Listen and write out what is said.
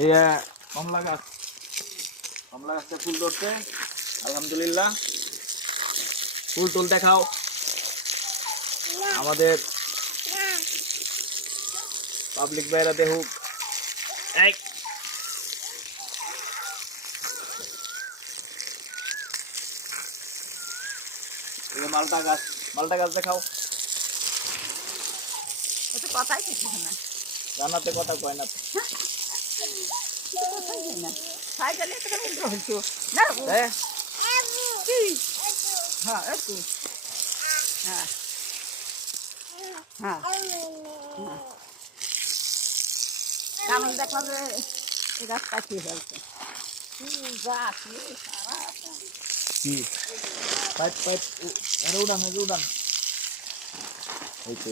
এই কমলা গাছ, কমলা গাছটা ফুল ধরছে আলহামদুলিল্লাহ। ফুল তুলতে খাও আমাদের পাবলিক বাইরা দেখুক। এই মালটা গাছ, মালটা গাছ দেখাও। কথাই কিছু না, রান্নাতে কথা কয় না। সাইকেলে হ্যাঁ একটু হ্যাঁ হ্যাঁ কামড় দেখলাম যে এই গাছ পাকিয়ে ফেলছে। কি পাইপ পাইপ উড়ান, উড়ান। এই তো